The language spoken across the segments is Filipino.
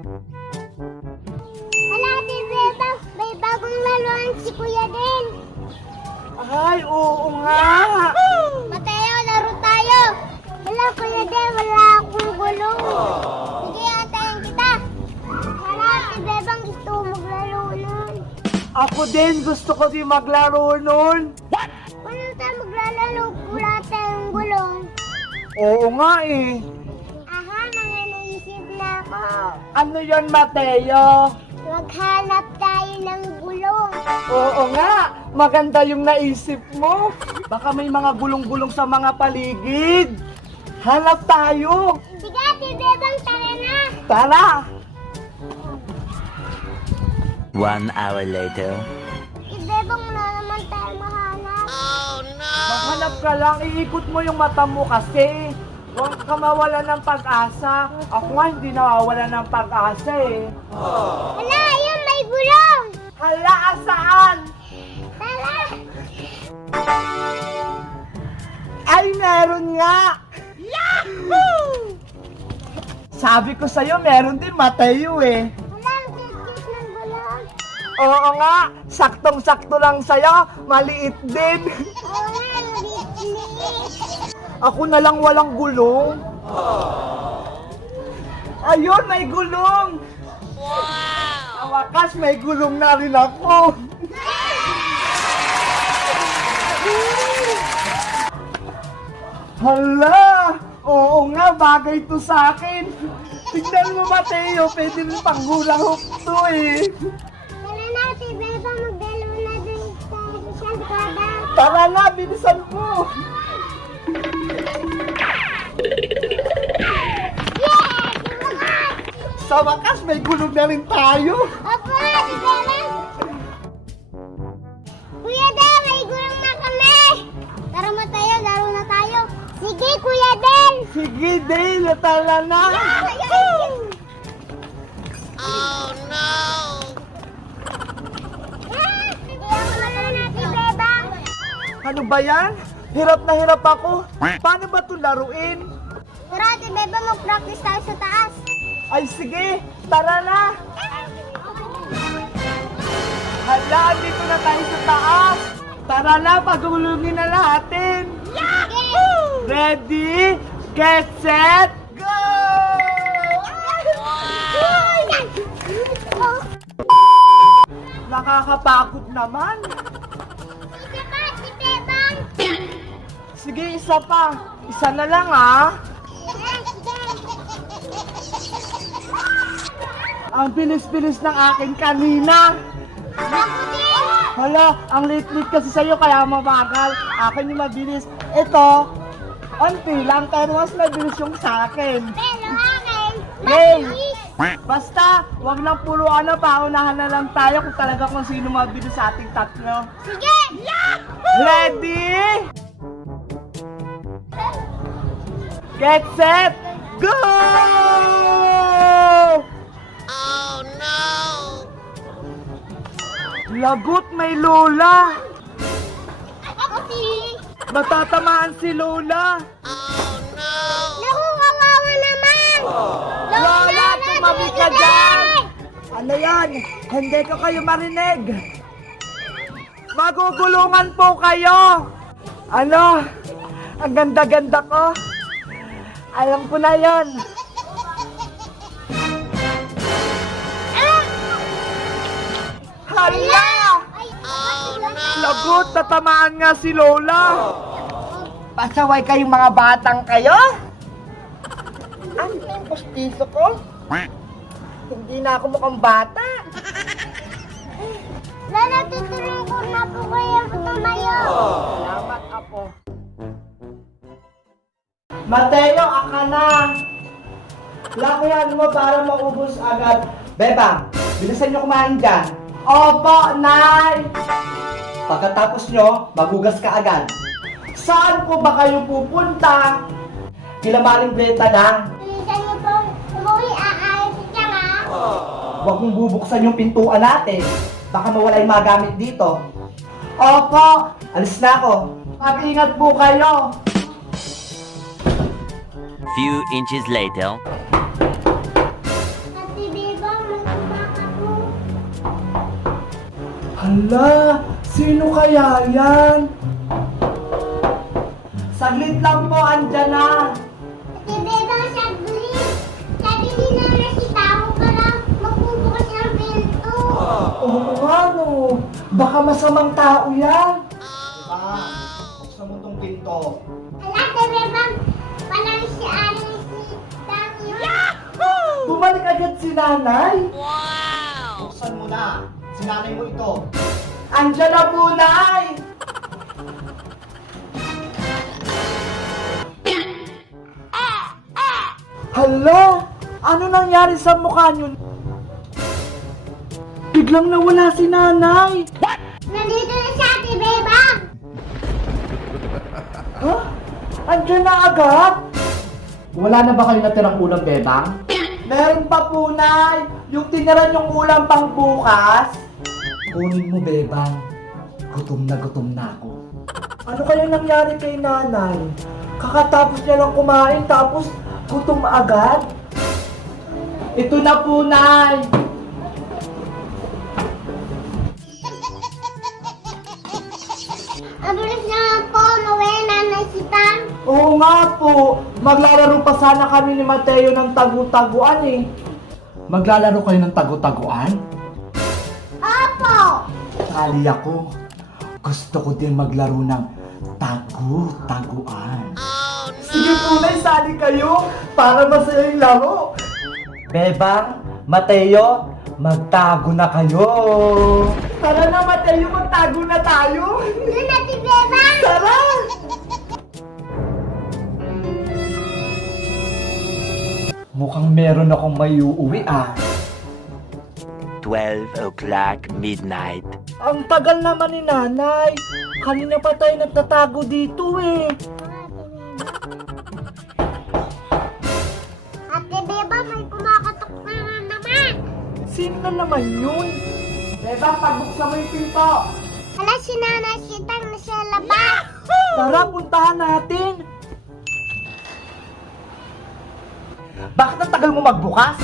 Hala, Ate Bebang, may bagong laruan si Kuya din. Ay, oo nga. Mateo, laro tayo. Hala, Kuya din, wala akong gulong. Sige, antayin kita. Hala, Ate Bebang, gusto ko maglaro nun. Ako din, gusto ko din maglaro nun. Ano tayo maglalaro? Wala tayong gulong. Oo nga eh. Aha, mga naisip na ako. Ano yon, Mateo? Maghanap tayo ng gulong. Oo nga, maganda yung naisip mo. Baka may mga gulong-gulong sa mga paligid. Hanap tayo. Sige, Ate Bebang, tara na. Tara. 1 hour later. Ate Bebang, wala naman tayo mahanap. Maghanap ka lang, iikot mo yung mata mo kasi. Huwag ka mawala ng pag-asa. Ako nga hindi nawawala ng pag-asa eh. Hala, ayun, may gulong. Hala, saan? Tara. Ay, meron nga! Yahoo! Sabi ko sa'yo, meron din, Mateo eh. Wala, ang cute ng gulong. Oo nga, saktong-sakto lang sa'yo, maliit din. Oo nga, ang liit. Ako na lang walang gulong. Ayun, may gulong! Wow! Sa wakas, may gulong na rin ako. Hala! Oo nga, bagay to sa akin. Tignan mo, Mateo, pwede rin pang hula hoop to eh. Tara na, Ate Bebang, magdalo na dun sa kalsada. Tara na, bilisan mo. Yes! Lumakas! Sa wakas, may gulong na rin tayo. Opo, Ate Bebang. Kuya Den, may gulong na kami. Tara mo tayo, laro na tayo. Sige, Kuya Den. Sige, Dale, tara na. Ano ba yan? Hirap na hirap ako. Paano ba ito laruin? Tara, Ate Beba, mag-practice tayo sa taas. Ay sige, tara na. Hala, dito na tayo sa taas. Tara na, pagulungin na natin. Sige! Ready, get set, go! Nakakapagod naman. Sige pa, Ate Bebang. Sige, isa pa. Isa na lang ah. Ang bilis-bilis ng akin kanina. Ako din. Hala, ang lit-lit kasi sa'yo kaya mabagal. Akin yung mabilis. Ito, onti lang pero mas mabilis yung sa akin. Pero akin, Game! mabilis. Basta, wag lang puro ano, paunahan na lang tayo kung talaga kung sino mabilis sa ating tatlo. Sige! Ready? Get set, go! Lagot, may Lola! Ako si... Matatamaan si Lola! Naku, kawawa naman! Lola, tumabi ka dyan! Ano yan? Hindi ko kayo marinig! Magugulungan po kayo! Ano? Ang ganda-ganda ko! Alam ko na yon. Hala! Lagot, tatamaan nga si Lola! Pasaway kayong mga batang kayo? Ano yung pustiso ko? Hindi na ako mukhang bata. Lala, tutuloy ko na po kayo tumayo. Salamat, Apo. Mateo, aka na. Lakihan mo para maubos agad. Bebang, bilisan nyo kumain dyan. Opo, Nay! Pagkatapos nyo, magugas ka agad. Saan po ba kayo pupunta? Kila Maring Greta na. Bilisan niyo po, umuwi aayos siya nga. Huwag mong bubuksan yung pintuan natin. Baka mawala yung mga gamit dito. Opo, alis na ako. Mag-ingat po kayo. Few inches later. Ate Bebe, Hala, sino kaya yan? Saglit lang po, andyan na. Ate Bebang, saglit. Sabi ni Nana si Tao para magbubukas ng pinto. Oo nga no, baka masamang tao yan. Diba, buksan mo tong pinto. Hala, Ate Bebang, parang si Aling si Tao. Bumalik agad si nanay. Buksan mo na, sinanay mo ito. Andyan na po, Nay! Hala! Ano nangyari sa mukha niyo? Biglang nawala si nanay! Nandito na siya, Ate Bebang. Ha? Andyan na agad? Wala na ba kayo natirang ulam, Bebang? Meron pa po, Nay! Yung tiniran yung ulam pang bukas. Kunin mo, Bebang. Gutom na ako. Ano kaya nangyari kay nanay? Kakatapos niya lang kumain, tapos gutom agad? Ito na po, Nay! Ang bilis naman po, mawala Nanay si Tang. Oo nga po, maglalaro pa sana kami ni Mateo ng tagu-taguan eh. Maglalaro kayo ng tagu-taguan? Opo. Sali ako. Gusto ko din maglaro ng tagu-taguan. Sige po, Nay, sali kayo para masaya yung laro. Bebang, Mateo, magtago na kayo. Tara na, Mateo, magtago na tayo. Doon, Ate Bebang. Tara! Mukhang meron akong may uuwi ah. 12 o'clock midnight. Ang tagal naman ni nanay. Kanina pa tayo nagtatago dito eh. Ate Bebang, may kumakatok na naman. Sino na naman yun? Bebang, pagbuksan mo yung pinto. Hala, si Nanay si Tang nasa labas. Tara, puntahan natin. Bakit ang tagal mo magbukas?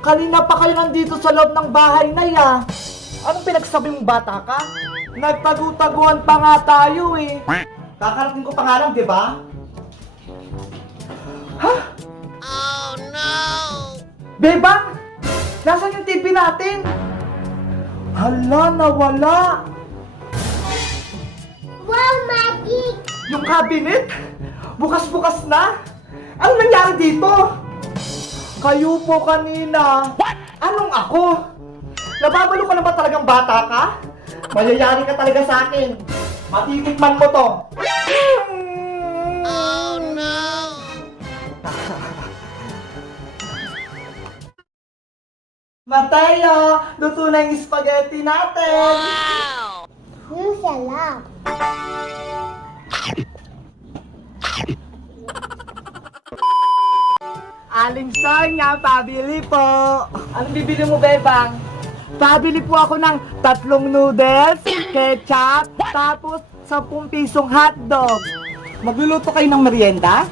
Kanina pa kayo nandito sa loob ng bahay na ya. Anong pinagsabi mong bata ka? Nagtagu-taguan pa nga tayo eh. Kakarating ko pa nga lang, di ba? Ha? Oh no! Bebang! Nasaan yung TV natin? Hala, nawala! Wow, magic. Yung cabinet? Bukas-bukas na? Ano nangyari dito? Kayo po kanina. What? Anong ako? Nababalo ka na ba talagang bata ka? Mayayari ka talaga sa akin. Matitikman mo to. Oh no! Mateo, luto na yung spaghetti natin. Yung salap. Aling Sonia, pabili po. Anong bibili mo, Bebang? Pabili po ako ng 3 noodles, ketchup, tapos 10 pisong hotdog. Magluluto kayo ng merienda?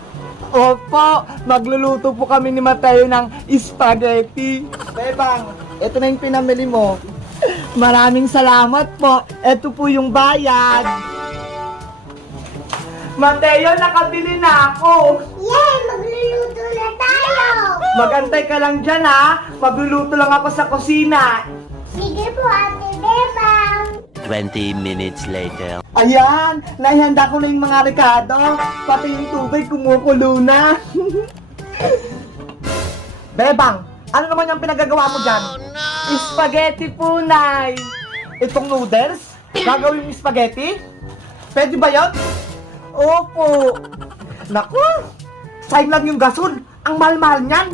Opo, magluluto po kami ni Mateo ng spaghetti. Bebang, ito na yung pinamili mo. Maraming salamat po. Ito po yung bayad. Mateo, nakabili na ako. Yay, magluluto na tayo. Magantay ka lang dyan ha. Magluluto lang ako sa kusina. Sige po, Ate Bebang. 20 minutes later. Ayan, naihanda ko na yung mga rekado. Pati yung tubig kumukulo na. Bebang, ano naman yung pinagagawa mo dyan? Spaghetti po, Nay. Itong noodles? Gagawin yung spaghetti? Pwede ba yun? Opo. Naku, sayang lang yung gasol. Ang mahal-mahal niyan.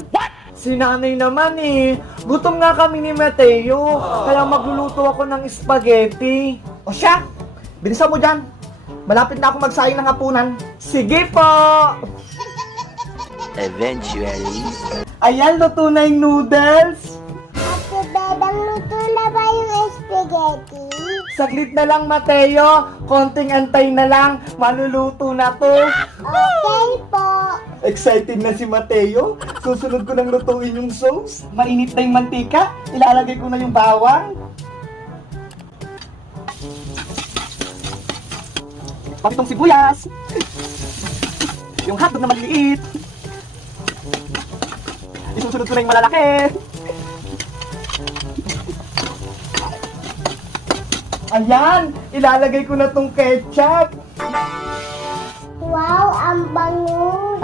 Si nanay naman eh. Gutom nga kami ni Mateo. Kaya magluluto ako ng spaghetti. O siya, bilisan mo dyan. Malapit na ako magsayang ng hapunan. Sige po. Eventually. Ayan, luto na yung noodles. Ate Bebang, luto na ba yung spaghetti? Saglit na lang, Mateo. Konting antay na lang. Maluluto na to. Okay po. Excited na si Mateo. Susunod ko nang lutuin yung sauce. Mainit na yung mantika. Ilalagay ko na yung bawang. Pati itong sibuyas. Yung hotdog na maliliit. Isusunod ko na yung malalaki. Ayan, ilalagay ko na tong ketchup. Wow, ang bango.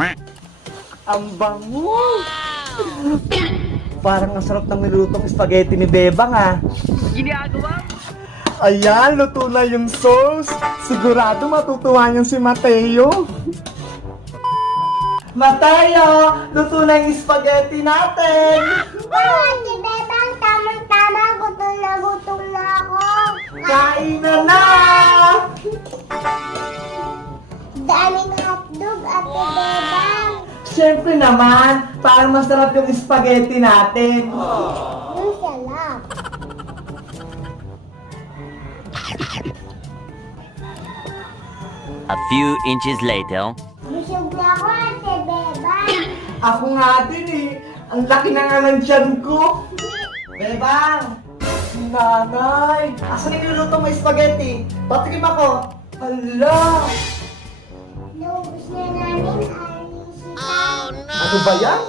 Ang bango. Parang ang sarap ng nilulutong spaghetti ni Bebang ah. Ginagawa? Ayan, luto na yung sauce. Sigurado matutuwa niyan si Mateo. Mateo, luto na yung spaghetti natin. Wow, Ate Bebang, tamang-tama. Gutom na ako. Kain na! Daming hotdog, Ate Bebang. Siyempre naman, parang masarap yung spaghetti natin. Yung sarap. A few inches later. Busog na ako, Ate Bebang. Ako nga din eh. Ang laki na nga ng tiyan ko. Bebang! Si nanay! Asan yung niluluto mo spaghetti? Patikim ako. Hala! Naubos na namin, Anisita. Ano ba yan?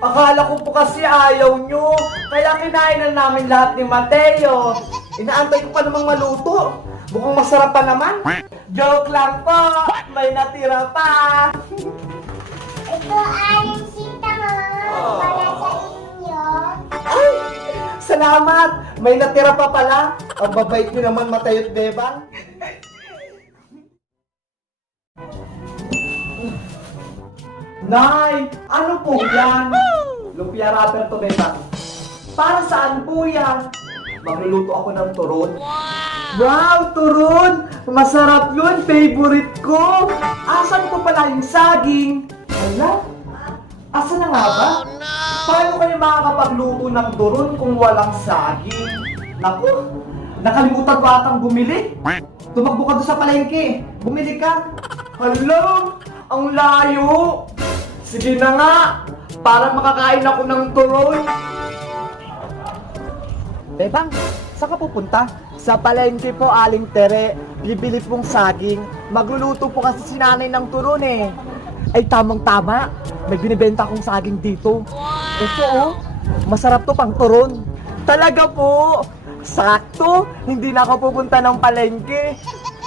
Akala ko po kasi ayaw nyo. Kaya kinain na namin lahat ni Mateo. Inaantay ko pa namang maluto. Mukhang masarap pa naman. Joke lang po. May natira pa. Ito, Anisita, para sa inyo. Ay! Salamat! May natira pa pala. Ang babait nyo naman, Mateo at Bebang. Nay! Ano po yan? Lumpia wrapper to, Bebang. Para saan po yan? Magluluto ako ng turon. Wow! Turon! Masarap yun! Favorite ko! Asan ko pala yung saging? Wala? Asan na nga ba? Paano kayo makakapagluto ng turon kung walang saging? Naku! Nakalimutan ko atang bumili. Tumakbo ka doon sa palengke. Bumili ka. Hala! Ang layo! Sige na nga! Para makakain ako ng turon. Bebang, saan ka pupunta? Sa palengke po, Aling Tere. Bibili pong saging. Magluluto po kasi si nanay ng turon eh. Ay, tamang-tama. May binibenta akong saging dito. Ito oh, masarap to pang turon. Talaga po. Sakto, hindi na ako pupunta ng palengke.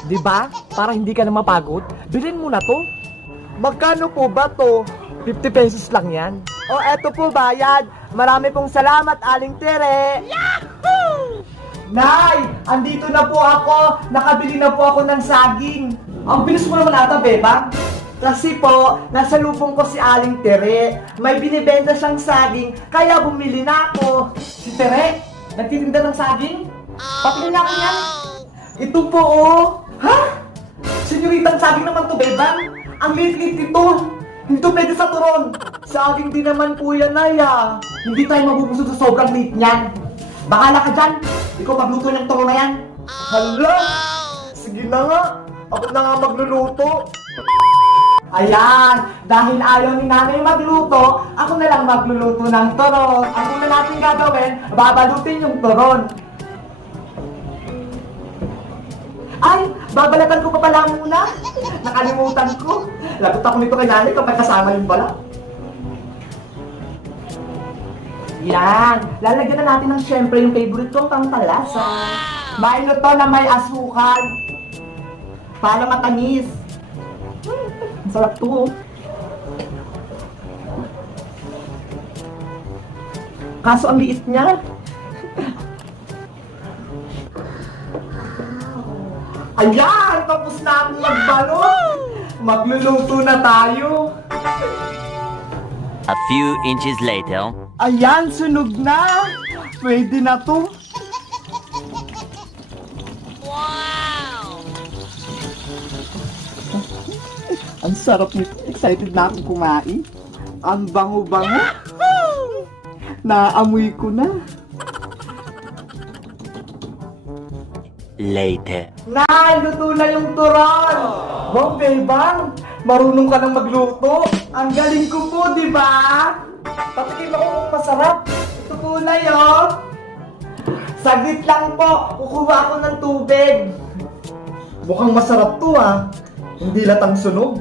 Diba? Para hindi ka na mapagod. Bilhin mo na to. Magkano po ba to? 50 pesos lang yan. O, eto po bayad. Marami pong salamat, Aling Tere. Yahoo! Nay, andito na po ako. Nakabili na po ako ng saging. Ang bilis mo naman ata, Beba. Kasi po, nasa lubong ko si Aling Tere. May binibenta siyang saging, kaya bumili na ako. Si Tere, nagtitinda ng saging? Patingin ako yan. Ito po, oh. Ha? Senyoritang saging naman to, Beba. Ang liit-liit ito. Hindi to pwede sa turon. Saging din naman po yan, Naya. Hindi tayo mabubusog sa sobrang liit niyan. Bahala ka dyan. Ikaw magluto ng turon na yan. Hala! Sige na nga. Ako na nga magluluto. Ayan, dahil ayaw ni nanay magluto, ako na lang magluluto ng turon. Ang una natin gagawin, babalutin yung turon. Ay, babalatan ko pa pala muna. Nakalimutan ko. Lagot ako nito kay nanay kapag kasama yung bala. Yan, lalagyan na natin ng syempre yung favorite kong pangtalasa. May luto na may asukal. Para matamis. Ang sarap to. Kaso ang liit niya. Ayan! Tapos na akong magbalot! Magluluto na tayo! A few inches later. Ayan! Sunog na! Pwede na to! Ang sarap nito. Excited na akong kumain. Ang bango-bango. Naamoy ko na. Later. Nay, luto na yung turon! Wow, Bebang! Marunong ka nang magluto! Ang galing ko po, di ba? Patikim ako kung masarap. Ito po na yun. Saglit lang po. Kukuha ako ng tubig. Mukhang masarap to ah. Hindi latang sunog.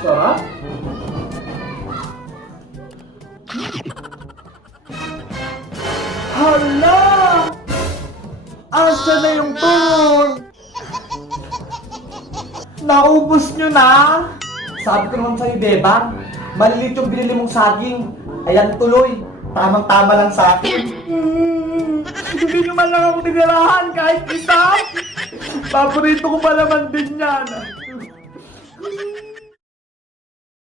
Sarap. Hala! Asa na yung tuloy? Naubos nyo na? Sabi ko naman sa'yo, Bebang, malilit yung binili mong saging. Ayan tuloy, tamang-tama lang sa akin. Hindi nyo man lang ako tinirahan kahit isa. Paborito ko pa naman din yan.